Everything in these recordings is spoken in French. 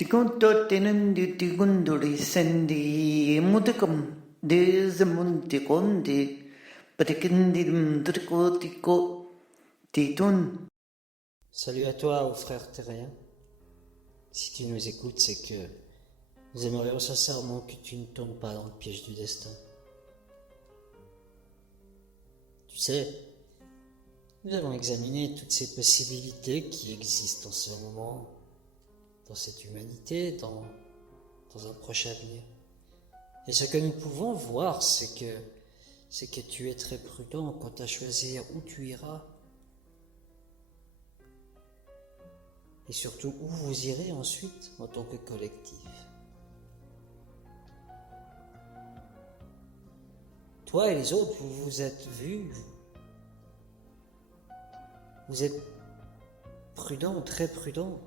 Tikuntotinandi tikunduri sendi mudikum dezamundi kondi patikindim trikotiko titun. Salut à toi, ô frère terrien. Si tu nous écoutes, c'est que nous aimerions sincèrement que tu ne tombes pas dans le piège du destin. Tu sais, nous allons examiner toutes ces possibilités qui existent en ce moment, dans cette humanité, dans un proche avenir. Et ce que nous pouvons voir, c'est que tu es très prudent quant à choisir où tu iras. Et surtout où vous irez ensuite en tant que collectif. Toi et les autres, vous vous êtes vus. Vous êtes prudents, très prudents,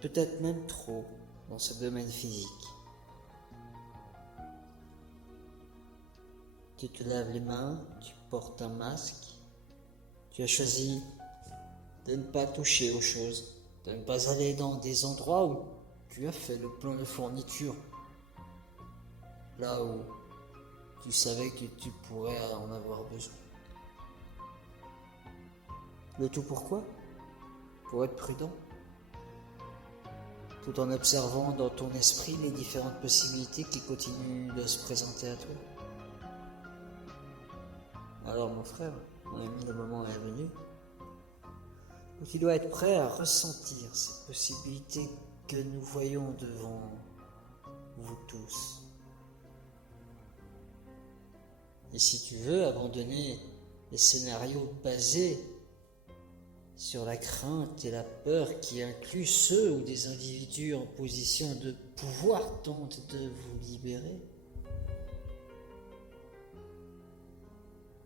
peut-être même trop dans ce domaine physique. Tu te laves les mains, tu portes un masque, tu as choisi de ne pas toucher aux choses, de ne pas aller dans des endroits où tu as fait le plan de fourniture, là où tu savais que tu pourrais en avoir besoin. Le tout pourquoi ? Pour être prudent, tout en observant dans ton esprit les différentes possibilités qui continuent de se présenter à toi. Alors mon frère, mon ami, le moment est venu où tu dois être prêt à ressentir ces possibilités que nous voyons devant vous tous. Et si tu veux abandonner les scénarios basés sur la crainte et la peur qui incluent ceux où des individus en position de pouvoir tentent de vous libérer,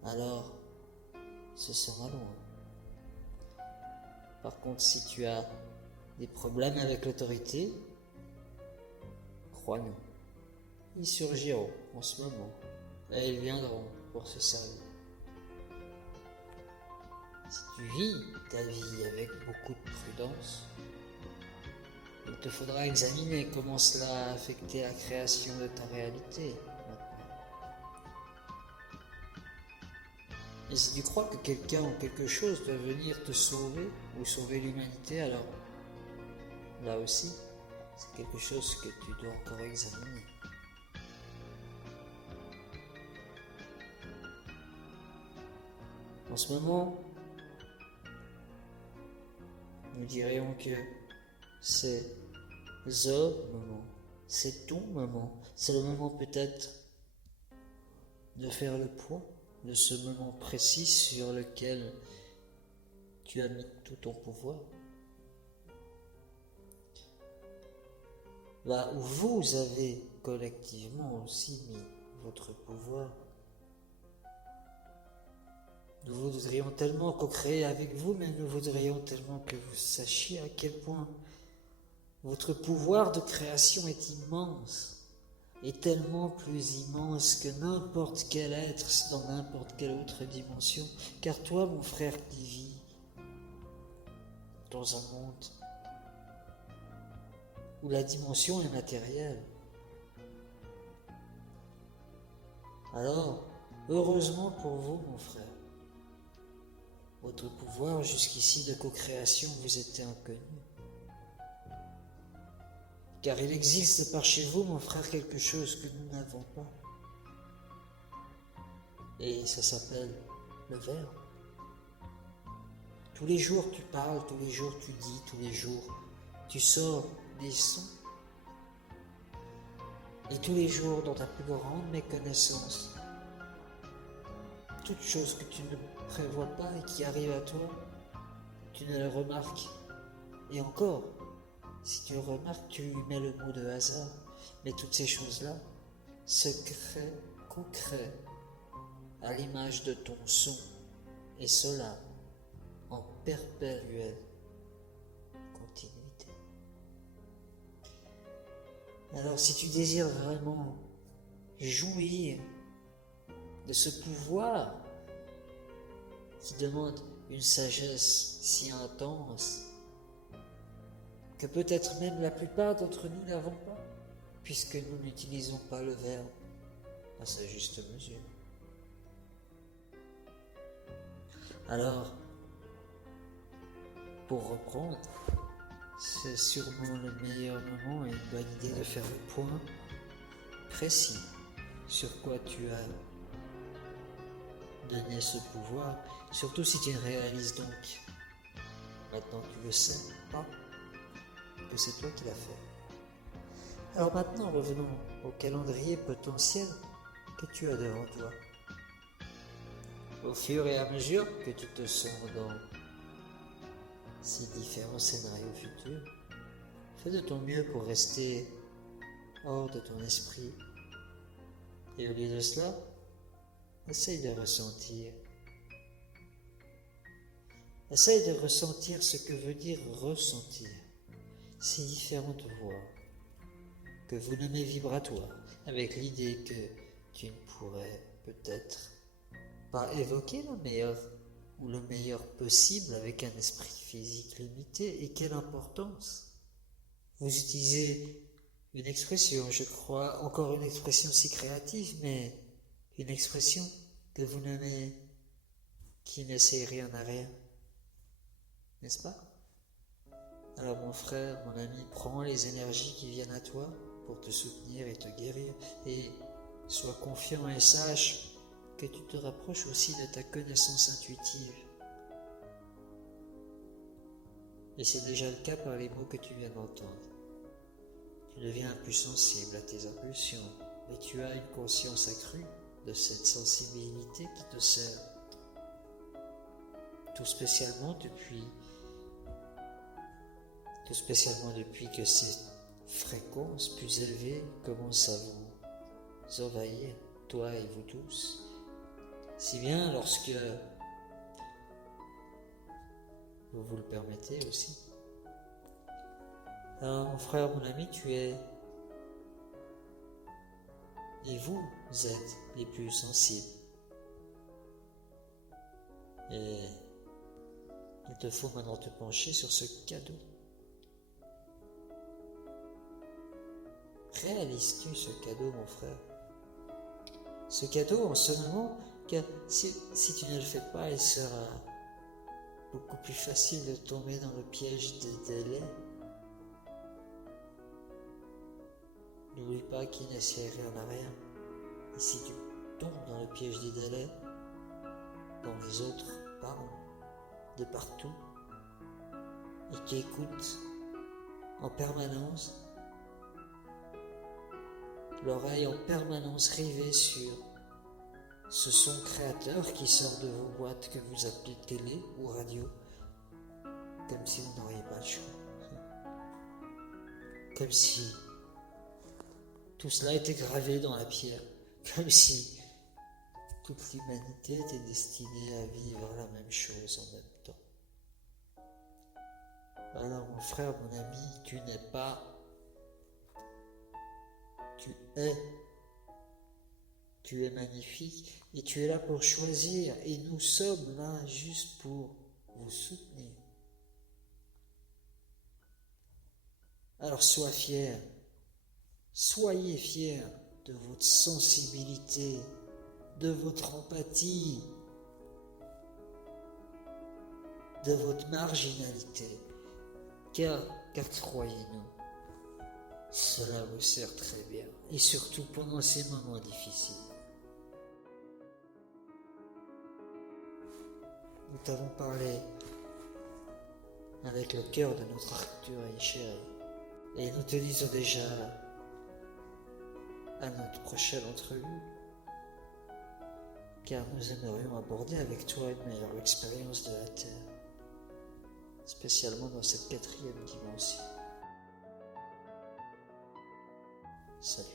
alors ce sera loin. Par contre, si tu as des problèmes avec l'autorité, crois-nous, ils surgiront en ce moment et ils viendront pour se servir. Si tu vis ta vie avec beaucoup de prudence, il te faudra examiner comment cela a affecté la création de ta réalité maintenant. Et si tu crois que quelqu'un ou quelque chose doit venir te sauver ou sauver l'humanité, alors là aussi, c'est quelque chose que tu dois encore examiner. En ce moment, nous dirions que c'est the moment, c'est ton moment, c'est le moment peut-être de faire le point de ce moment précis sur lequel tu as mis tout ton pouvoir. Là où vous avez collectivement aussi mis votre pouvoir. Nous voudrions tellement co-créer avec vous, mais nous voudrions tellement que vous sachiez à quel point votre pouvoir de création est immense, et tellement plus immense que n'importe quel être dans n'importe quelle autre dimension. Car toi, mon frère qui vis dans un monde où la dimension est matérielle, alors, heureusement pour vous, mon frère, votre pouvoir jusqu'ici de co-création vous était inconnu. Car il existe par chez vous, mon frère, quelque chose que nous n'avons pas. Et ça s'appelle le verbe. Tous les jours tu parles, tous les jours tu dis, tous les jours tu sors des sons. Et tous les jours, dans ta plus grande méconnaissance, toute chose que tu ne prévois pas et qui arrive à toi, tu ne le remarques. Et encore, si tu le remarques, tu lui mets le mot de hasard. Mais toutes ces choses-là se créent, co-créent à l'image de ton son. Et cela en perpétuelle continuité. Alors si tu désires vraiment jouir de ce pouvoir qui demande une sagesse si intense, que peut-être même la plupart d'entre nous n'avons pas, puisque nous n'utilisons pas le verbe à sa juste mesure. Alors, pour reprendre, c'est sûrement le meilleur moment et une bonne idée de faire le point précis sur quoi tu as donné ce pouvoir, surtout si tu réalises donc, maintenant que tu le sais, pas, que c'est toi qui l'as fait. Alors maintenant, revenons au calendrier potentiel que tu as devant toi. Au fur et à mesure que tu te sens dans ces différents scénarios futurs, fais de ton mieux pour rester hors de ton esprit. Et au lieu de cela, essaye de ressentir. Essaye de ressentir ce que veut dire ressentir. Ces différentes voix que vous nommez vibratoires, avec l'idée que tu ne pourrais peut-être pas évoquer la meilleure ou le meilleur possible avec un esprit physique limité. Et quelle importance! Vous utilisez une expression, je crois, encore une expression si créative, mais une expression que vous nommez qui n'essaye rien à rien, n'est-ce pas? Alors mon frère, mon ami, prends les énergies qui viennent à toi pour te soutenir et te guérir, et sois confiant et sache que tu te rapproches aussi de ta connaissance intuitive. Et c'est déjà le cas par les mots que tu viens d'entendre. Tu deviens plus sensible à tes impulsions, mais tu as une conscience accrue de cette sensibilité qui te sert. Tout spécialement depuis que ces fréquences plus élevées commencent à vous envahir, toi et vous tous. Si bien lorsque vous vous le permettez aussi. Alors mon frère, mon ami, tu es et vous êtes les plus sensibles. Et il te faut maintenant te pencher sur ce cadeau. Réalises-tu ce cadeau, mon frère? Ce cadeau en ce moment, car si tu ne le fais pas, il sera beaucoup plus facile de tomber dans le piège des délais. N'oublie pas qu'il ne sait rien à rien. Et si tu tombes dans le piège des délais, dont les autres parlent de partout, et qui écoutent en permanence, l'oreille en permanence rivée sur ce son créateur qui sort de vos boîtes que vous appelez télé ou radio, comme si vous n'auriez pas le choix. Comme si tout cela était gravé dans la pierre, comme si toute l'humanité était destinée à vivre la même chose en même temps. Alors mon frère, mon ami, tu n'es pas, tu es magnifique et tu es là pour choisir et nous sommes là juste pour vous soutenir. Alors sois fier, soyez fiers de votre sensibilité, de votre empathie, de votre marginalité, car croyez-nous, cela vous sert très bien, et surtout pendant ces moments difficiles. Nous t'avons parlé avec le cœur de notre Arcturien chéri, et nous te disons déjà à notre prochaine entrevue, car nous aimerions aborder avec toi une meilleure expérience de la Terre, spécialement dans cette 4e dimension. Salut.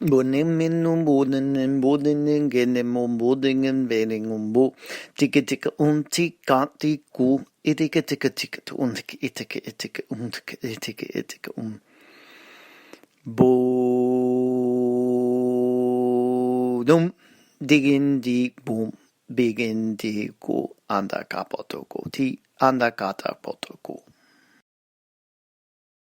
Boningen, Bodenen, Bodenen, Genemon, Bodingen, Benningen, Bo, Ticke, Ticke, Tika, Tiku, Itike, Ticke, Ticke, Itike, Itike, Itike, Itike, Bodum, Diggin, Dig, Boom, Begin, Dig, Go, Anda, Kapotoko, Ti, Anda, Kata, Potoko.